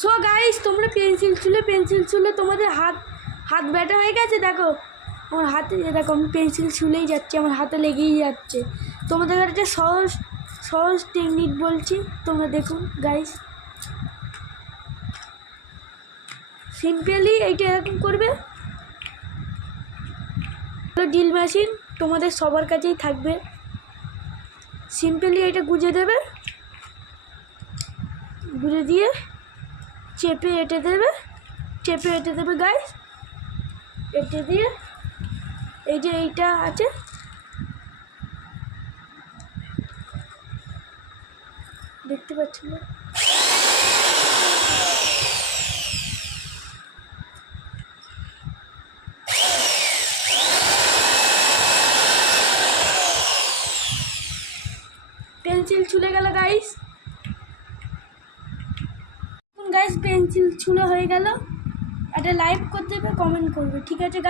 So guys, তোমরা pencil ছুলে তোমাদের হাত ব্যথা হয়ে গেছে। দেখো আমার হাতে, দেখো আমি পেন্সিল ছুলেই যাচ্ছি, আমার হাতে লেগেই যাচ্ছে। তোমাদের একটা সহজ টেকনিক বলছি, তোমরা দেখুন গাইস। সিম্পলি এইটা এরকম করবে। ড্রিল মেশিন তোমাদের সবার কাছেই থাকবে। সিম্পলি এটা গুঁজে দেবে, গুঁজে দিয়ে চেপে এঁটে দেবে গাইস। এঁটে দিয়ে এই যে এইটা আছে, দেখতে পাচ্ছি না, পেন্সিল ছুলে গেল গাইস। পেন্সিল ছুলে হয়ে গেল। একটা লাইক করতে হবে, কমেন্ট করবে, ঠিক আছে গাইস।